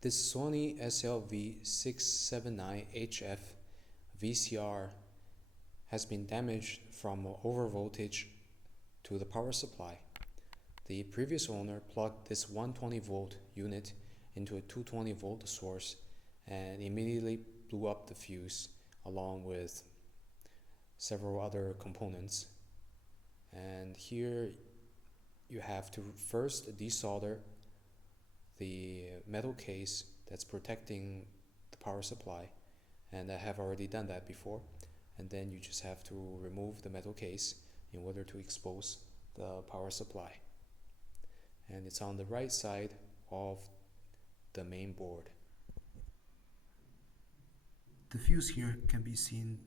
This Sony SLV-679HF VCR has been damaged from overvoltage to the power supply. The previous owner plugged this 120 volt unit into a 220 volt source and immediately blew up the fuse along with several other components. And here you have to first desolder the metal case that's protecting the power supply, and I have already done that before. And then you just have to remove the metal case in order to expose the power supply. And it's on the right side of the main board. The fuse here can be seen.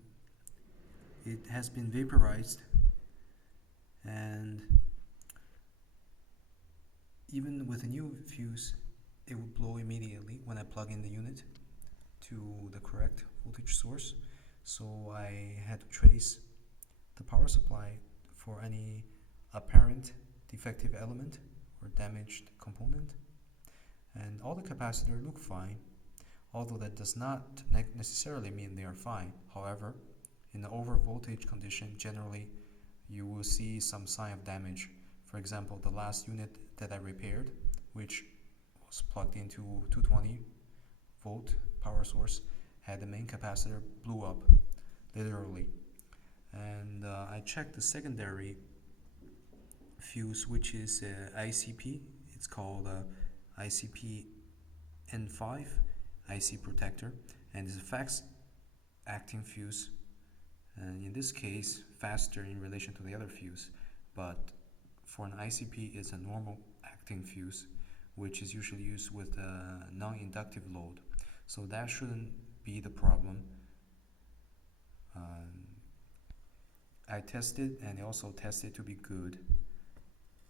It has been vaporized, and even with a new fuse, it will blow immediately when I plug in the unit to the correct voltage source. So I had to trace the power supply for any apparent defective element or damaged component, and all the capacitors look fine, although that does not necessarily mean they are fine. However, in the over voltage condition, generally you will see some sign of damage. For example, the last unit that I repaired, which was plugged into 220 volt power source, had the main capacitor blew up, literally. And I checked the secondary fuse, which is ICP. It's called ICP N5 IC protector, and it's a fast acting fuse, and in this case faster in relation to the other fuse. But for an ICP, it's a normal acting fuse, which is usually used with a non-inductive load, so that shouldn't be the problem. I tested, and it also tested to be good.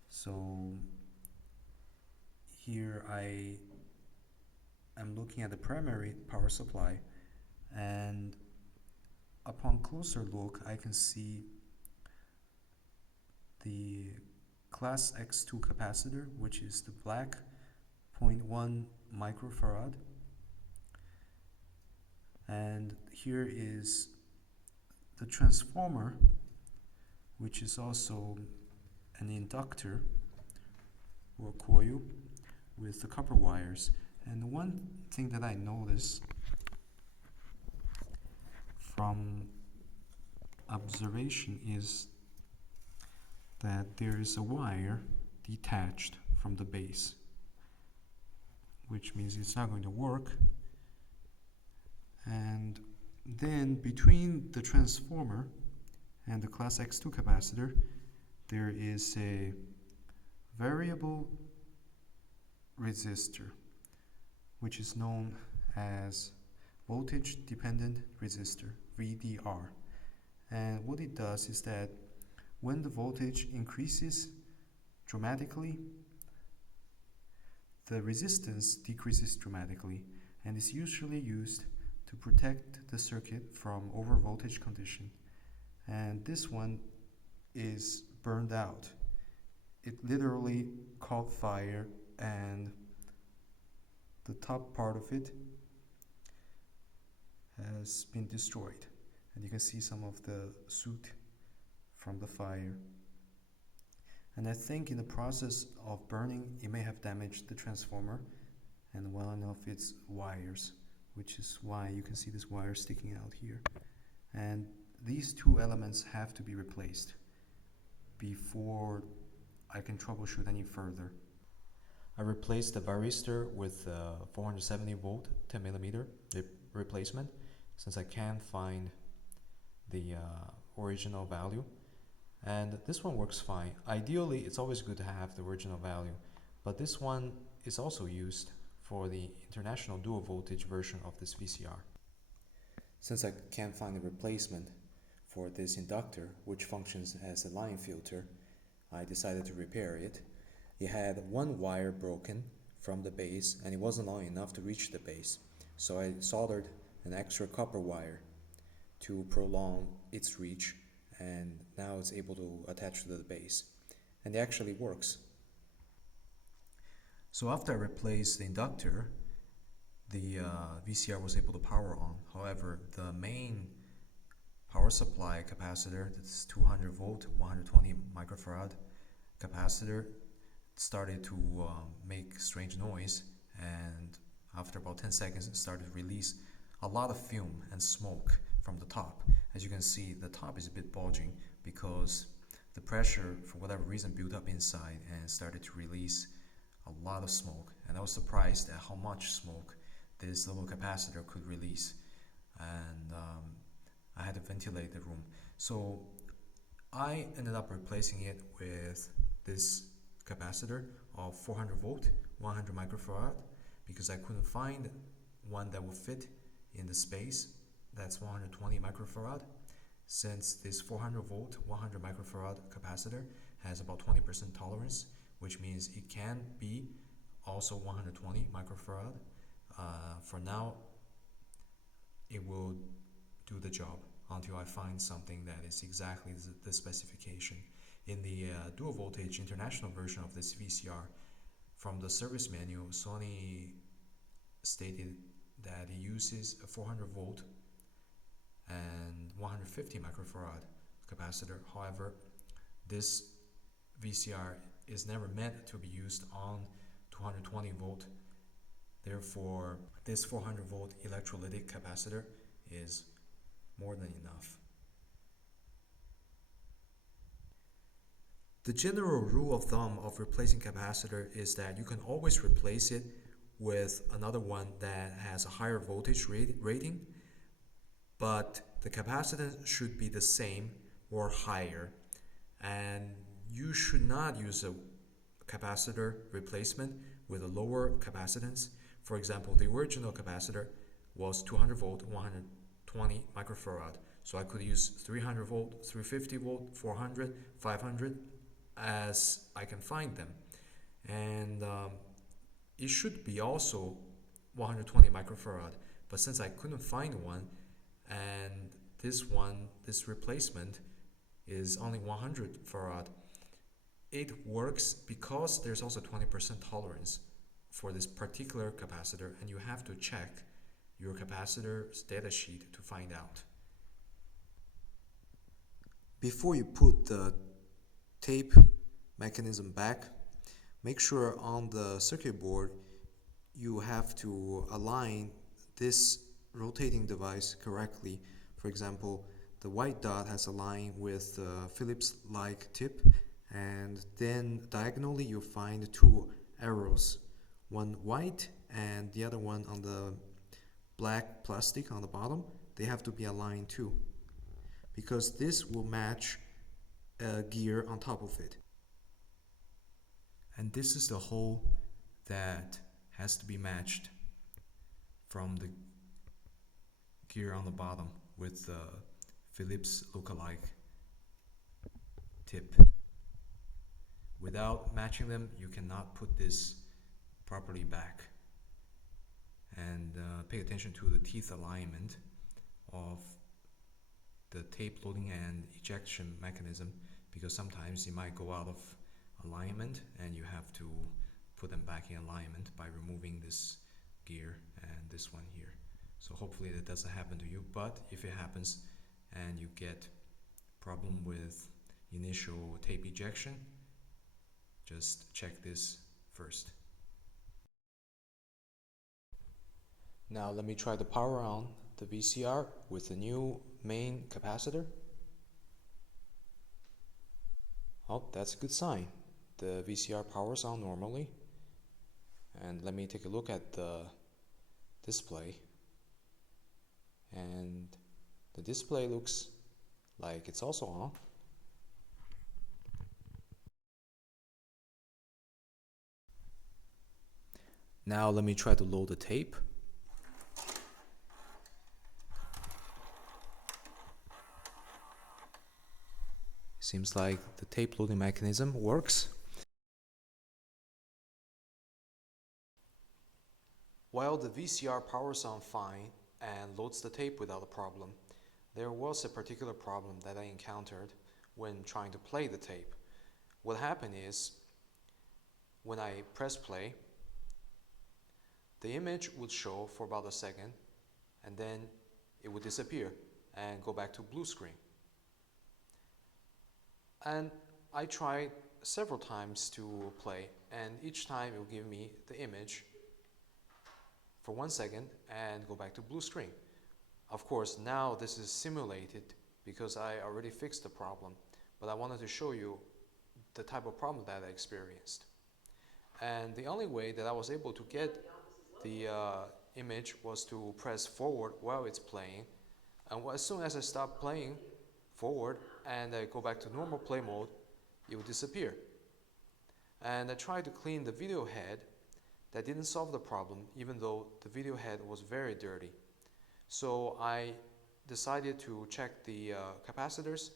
So here I am looking at the primary power supply, and upon closer look I can see the class X2 capacitor, which is the black 0.1 microfarad, and here is the transformer, which is also an inductor or coil with the copper wires. And one thing that I noticed from observation is that there is a wire detached from the base, which means it's not going to work. And then between the transformer and the class X2 capacitor, there is a variable resistor, which is known as voltage dependent resistor, VDR. And what it does is that when the voltage increases dramatically, the resistance decreases dramatically, and is usually used to protect the circuit from over voltage condition. And this one is burned out. It literally caught fire, and the top part of it has been destroyed, and you can see some of the soot from the fire. And I think in the process of burning, it may have damaged the transformer and one of its wires, which is why you can see this wire sticking out here. And these two elements have to be replaced before I can troubleshoot any further. I replaced the varistor with 470 volt 10mm replacement, since I can't find the original value, and this one works fine. Ideally, it's always good to have the original value, but this one is also used for the international dual voltage version of this VCR. Since I can't find a replacement for this inductor, which functions as a line filter, I decided to repair it. It had one wire broken from the base, and it wasn't long enough to reach the base, so I soldered an extra copper wire to prolong its reach, and now it's able to attach to the base, and it actually works. So after I replaced the inductor, the VCR was able to power on. However, the main power supply capacitor, that's 200 volt, 120 microfarad capacitor, started to make strange noise, and after about 10 seconds it started to release a lot of fume and smoke from the top. As you can see, the top is a bit bulging because the pressure, for whatever reason, built up inside and started to release a lot of smoke. And I was surprised at how much smoke this little capacitor could release. And I had to ventilate the room. So I ended up replacing it with this capacitor of 400 volt, 100 microfarad, because I couldn't find one that would fit in the space. That's 120 microfarad. Since this 400 volt, 100 microfarad capacitor has about 20% tolerance, which means it can be also 120 microfarad. For now, it will do the job until I find something that is exactly the specification. In the dual voltage international version of this VCR, from the service manual, Sony stated that it uses a 400 volt and 150 microfarad capacitor. However, this VCR is never meant to be used on 220 volt. Therefore, this 400 volt electrolytic capacitor is more than enough. The general rule of thumb of replacing capacitor is that you can always replace it with another one that has a higher voltage rating, but the capacitance should be the same or higher, and you should not use a capacitor replacement with a lower capacitance. For example, the original capacitor was 200 volt, 120 microfarad, so I could use 300 volt, 350 volt, 400, 500 as I can find them, and it should be also 120 microfarad, but since I couldn't find one, and this replacement is only 100 farad, it works because there's also 20% tolerance for this particular capacitor, and you have to check your capacitor's data sheet to find out. Before you put the tape mechanism back, make sure on the circuit board you have to align this rotating device correctly. For example, the white dot has a line with the Phillips-like tip, and then diagonally you'll find two arrows, one white and the other one on the black plastic on the bottom. They have to be aligned too, because this will match a gear on top of it. And this is the hole that has to be matched from the gear on the bottom with the Phillips lookalike tip. Without matching them, you cannot put this properly back. And pay attention to the teeth alignment of the tape loading and ejection mechanism, because sometimes it might go out of alignment and you have to put them back in alignment by removing this gear and this one here. So hopefully that doesn't happen to you, but if it happens and you get problem with initial tape ejection, just check this first. Now let me try to power on the VCR with the new main capacitor. Oh, that's a good sign. The VCR powers on normally. And let me take a look at the display. And the display looks like it's also on. Now let me try to load the tape. Seems like the tape loading mechanism works. While the VCR powers on fine and loads the tape without a problem, there was a particular problem that I encountered when trying to play the tape. What happened is, when I press play, the image would show for about a second, and then it would disappear and go back to blue screen. And I tried several times to play, and each time it would give me the image for 1 second and go back to blue screen. Of course, now this is simulated because I already fixed the problem, but I wanted to show you the type of problem that I experienced. And the only way that I was able to get the image was to press forward while it's playing, and as soon as I stop playing forward and I go back to normal play mode, it would disappear. And I tried to clean the video head. That didn't solve the problem, even though the video head was very dirty. So I decided to check the capacitors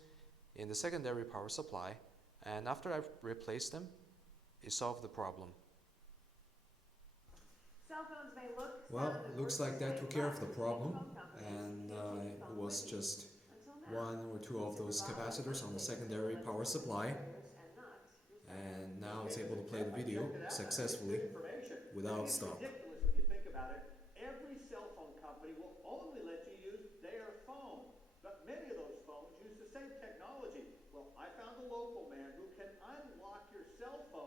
in the secondary power supply, and after I replaced them, it solved the problem. Cell phones may look, Well, sound, and looks work like the that same, took care of but the the problem, phone companies and can't keep the it phone was moving. just Until now, one or two of those capacitors on the secondary power supply, and now it's able to play the video successfully without stop. Ridiculous when you think about it. Every cell phone company will only let you use their phone. But many of those phones use the same technology. Well, I found a local man who can unlock your cell phone